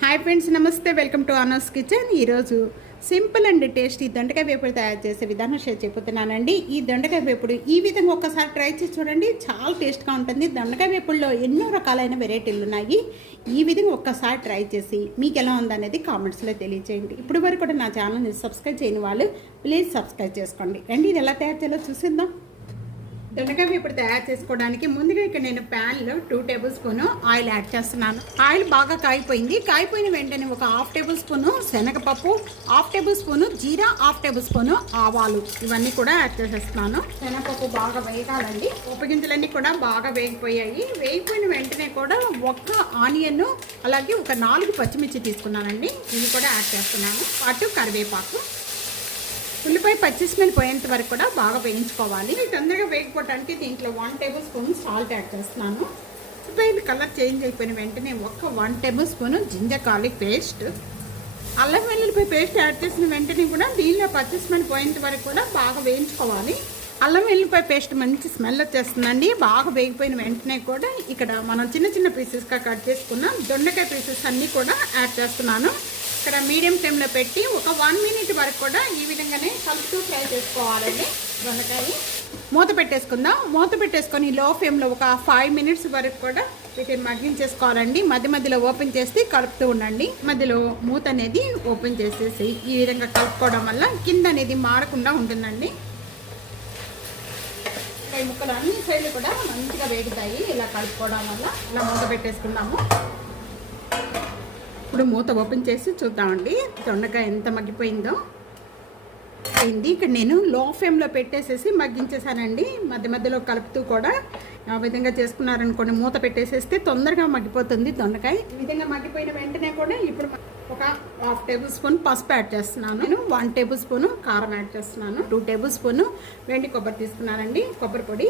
Hi friends నమస్తే. Welcome to అనోస్ kitchen ఈరోజు simple and tasty దొండకాయ వేపుడు తయారు చేసే విధానం షేర్ చెబుతున్నానండి ఈ దొండకాయ వేపుడు ఈ విధంగా ఒక్కసారి ట్రై చేసి చూడండి. చాలా టేస్ట్గా ఉంటుంది. దొండకాయ వేపుడులో ఎన్నో రకాలైన వెరైటీలు ఉన్నాయి. ఈ విధంగా ఒక్కసారి ట్రై చేసి మీకు ఎలా ఉందనేది కామెంట్స్లో తెలియజేయండి ఇప్పుడు వరకు కూడా నా ఛానల్ని సబ్స్క్రైబ్ చేయని వాళ్ళు ప్లీజ్ సబ్స్క్రైబ్ చేసుకోండి. రండి ఇది ఎలా తయారు చేయాలో చూసిద్దాం. దొండకాయ ఇప్పుడు తయారు చేసుకోవడానికి ముందుగా ఇక్కడ నేను ప్యాన్లో two table spoon oil add చేస్తున్నాను. ఆయిల్ బాగా కాగిపోయింది కాగిపోయిన వెంటనే ఒక హాఫ్ టేబుల్ స్పూన్ శనగపప్పు హాఫ్ టేబుల్ స్పూన్ జీరా హాఫ్ టేబుల్ స్పూన్ ఆవాలు. ఇవన్నీ కూడా యాడ్ చేసేస్తున్నాను. శనగపప్పు బాగా వేగాలండి. ఉపగింజలన్నీ కూడా బాగా వేగిపోయాయి. వేగిపోయిన వెంటనే కూడా ఒక్క ఆనియన్ అలాగే ఒక నాలుగు పచ్చిమిర్చి తీసుకున్నానండి. ఇవి కూడా యాడ్ చేస్తున్నాను. అటు కరివేపాకు ఉల్లిపాయ పచ్చి స్మెల్ పోయేంత వరకు కూడా బాగా వేయించుకోవాలి. తొందరగా వేగిపోవటానికి దీంట్లో one table spoon salt add చేస్తున్నాను. ఉల్లిపాయలు కలర్ చేంజ్ అయిపోయిన వెంటనే ఒక్క one tablespoon ginger garlic paste అల్లం వెల్లుల్లిపాయ పేస్ట్ యాడ్ చేసిన వెంటనే కూడా దీనిలో పచ్చి స్మెల్ పోయేంత వరకు కూడా బాగా వేయించుకోవాలి. అల్లం వెల్లుల్లిపాయ పేస్ట్ మంచి స్మెల్ వచ్చేస్తుందండి. బాగా వేగిపోయిన వెంటనే కూడా ఇక్కడ మనం చిన్న చిన్న పీసెస్గా కట్ చేసుకున్న దొండకాయ పీసెస్ అన్నీ కూడా యాడ్ చేస్తున్నాను. ఇక్కడ మీడియం ఫ్లేమ్లో పెట్టి ఒక వన్ మినిట్ వరకు కూడా ఈ విధంగానే కలుపుతూ ఫ్రై చేసుకోవాలండి దొండకాయ. మూత పెట్టేసుకుందాం. మూత పెట్టేసుకొని లో ఫ్లేమ్లో ఒక ఫైవ్ మినిట్స్ వరకు కూడా వీటిని మగ్గించేసుకోవాలండి. మధ్య మధ్యలో ఓపెన్ చేసి కలుపుతూ ఉండండి. మధ్యలో మూత అనేది ఓపెన్ చేసేసి ఈ విధంగా కలుపుకోవడం వల్ల కింద అనేది మారకుండా ఉంటుందండి. ఈ ముక్కలు అన్ని సైడ్లు కూడా మంచిగా వేగుతాయి. ఇలా కలుపుకోవడం వల్ల ఇలా మూత పెట్టేసుకున్నాము ఇప్పుడు మూత ఓపెన్ చేసి చూద్దామండి. దొండకాయ ఎంత మగ్గిపోయిందో. అయింది. ఇక్కడ నేను లో ఫ్లేమ్లో పెట్టేసేసి మగ్గించేసానండి. మధ్య మధ్యలో కలుపుతూ కూడా ఆ విధంగా చేసుకున్నారనుకోండి మూత పెట్టేసేస్తే తొందరగా మగ్గిపోతుంది దొండకాయ. ఈ విధంగా మగ్గిపోయిన వెంటనే కూడా ఇప్పుడు ఒక హాఫ్ టేబుల్ స్పూన్ పసుపు యాడ్ చేస్తున్నాను. నేను వన్ టేబుల్ స్పూన్ కారం యాడ్ చేస్తున్నాను. టూ టేబుల్ స్పూన్ వెండి కొబ్బరి తీసుకున్నానండి. కొబ్బరి పొడి.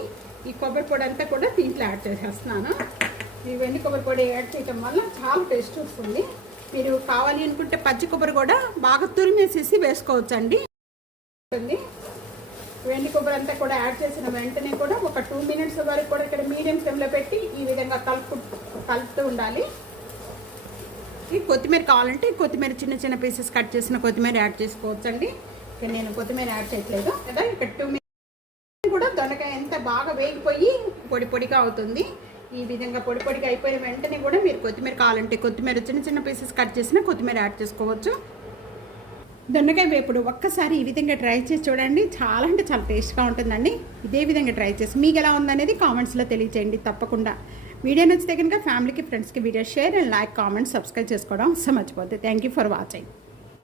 ఈ కొబ్బరి పొడి అంతా కూడా దీంట్లో యాడ్ చేసేస్తున్నాను. ఈ వెండి కొబ్బరి పొడి యాడ్ చేయటం వల్ల చాలా టేస్ట్ వస్తుంది. మీరు కావాలి అనుకుంటే పచ్చి కొబ్బరి కూడా బాగా తురిమేసేసి వేసుకోవచ్చండి. వెండి కొబ్బరి అంతా కూడా యాడ్ చేసిన వెంటనే కూడా ఒక టూ మినిట్స్ వరకు కూడా ఇక్కడ మీడియం ఫ్లేమ్లో పెట్టి ఈ విధంగా కలుపు కలుపుతూ ఉండాలి. ఈ కొత్తిమీర కావాలంటే కొత్తిమీర చిన్న చిన్న పీసెస్ కట్ చేసిన కొత్తిమీర యాడ్ చేసుకోవచ్చండి. ఇక్కడ నేను కొత్తిమీర యాడ్ చేయట్లేదు. కదా ఇక్కడ టూ మినిట్స్ కూడా దొండకాయ ఎంత బాగా వేగిపోయి పొడి పొడిగా అవుతుంది. ఈ విధంగా పొడి పొడిగా అయిపోయిన వెంటనే కూడా మీరు కొత్తిమీర కావాలంటే కొత్తిమీర చిన్న చిన్న పీసెస్ కట్ చేసిన కొత్తిమీర యాడ్ చేసుకోవచ్చు. దొండకాయ వేపుడు ఒక్కసారి ఈ విధంగా ట్రై చేసి చూడండి. చాలా అంటే చాలా టేస్ట్గా ఉంటుందండి. ఇదే విధంగా ట్రై చేసి మీకు ఎలా ఉందనేది కామెంట్స్లో తెలియచేయండి తప్పకుండా. వీడియో నచ్చితే కనుక ఫ్యామిలీకి ఫ్రెండ్స్కి video share and like comment subscribe చేసుకోవడం అసలు మర్చిపోతే థ్యాంక్ యూ ఫర్ వాచింగ్